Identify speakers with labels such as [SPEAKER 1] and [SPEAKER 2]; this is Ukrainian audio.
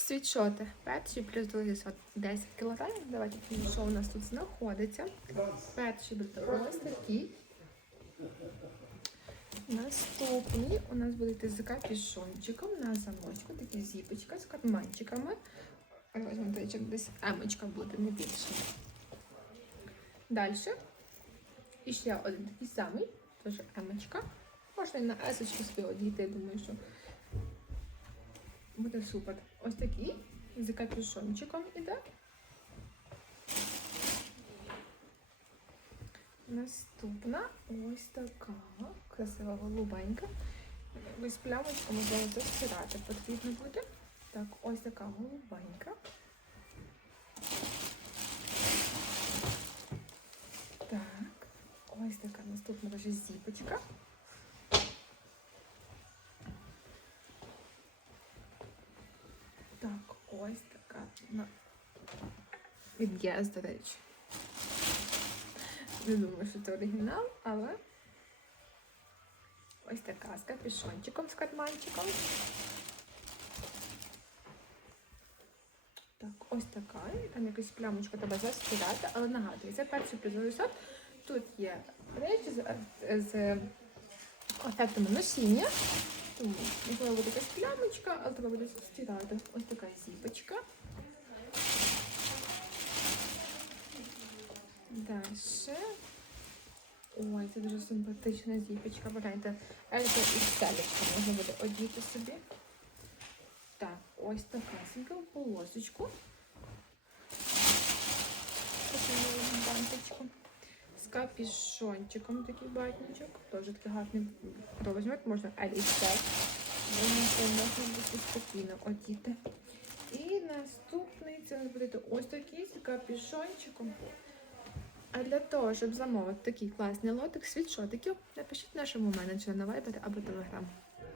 [SPEAKER 1] світшоти. Перший плюс другий сорт 10 кг. Давайте подивимося, що у нас тут знаходиться. Перший буде ось такий. Наступний у нас буде з капюшончиком на замочку, такі зіпочка з карманчиками. Той, десь емочка буде, не більше. Далі. І ще один такий самий, теж емочка. Можна і на есочку собі одійти, думаю, що буде супер. Ось такий з капюшончиком іде. Наступна ось така красива голубенька. Без плямочку можливо застирати потрібно буде. Так, ось така голубенька. Так, ось така наступна вже зіпочка. Так, ось така. На... Від Yes, до речі. Не думаю, що це оригінал, але ось така з капюшончиком, з карманчиком. Так, ось така. Там якась плямочка треба застирати, але нагадую, це перший плюсовий сорт. Тут є речі з, з ефектами носіння. Тому можливо буде якась плямочка, але буде застирати. Ось така зіпочка. Далі. Ой, це дуже симпатична зіпочка. Варіанти Елька і Селечка можна буде одіти собі. Так, ось така полосочку. Такий бантичку. З капішончиком такий батничок. Теж такий гарний. Можна і Сел. Думаю, що можна буде спокійно одіти. І наступний це буде ось такий з капішончиком. А для того, щоб замовити такий класний лотик світшотиків, напишіть нашому менеджеру на Viber або Telegram.